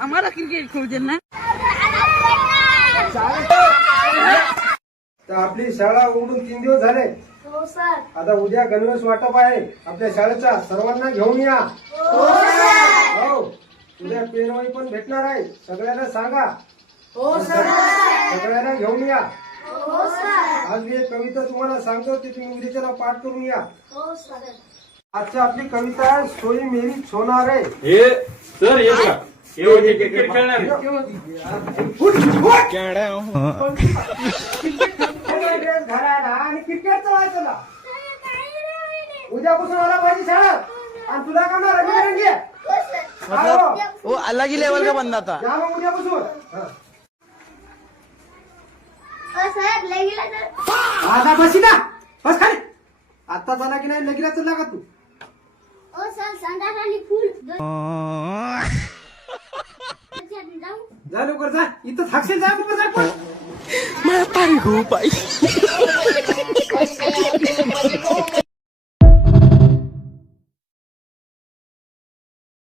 आम्हाला क्रिकेट खेळू दे ना. तर आपली शाळा उघडून 3 दिवस झाले. हो सर. आता उद्या गणवेश वाटप आहे आपल्या शाळेच्या, सर्वांना घेऊन या. हो उद्या पेनवही पण भेटणार आहे, सगळ्यांना सांगा. हो सर. सगळ्यांना घेऊन या. हो सर. आज मी एक कविता तुम्हाला सांगतो, ती तुम्ही उद्याच्याला पाठ करून या. हो सर. आजची आपली कविता आहे, सोई मेरी सोनार आहे. हे सर हे बघा, हे क्रिकेट खेळणार ड्रेस घालायला आणि क्रिकेटचं व्हायचं ना. उद्यापासून आला पाहिजे शाळेत. आणि तुला का ना रंगी वो अलग ही लेवल का बंदा था. या मग उद्यापासून. सर लगेला तर. आता बसी ना, बस खाली. आता झाला की नाही लगेला चालला का तू. ओ सर संध्याकाळी फुल जा लवकर जा, इथं थाकशील. जा लवकर जा पण. मैं पारी गो पाई.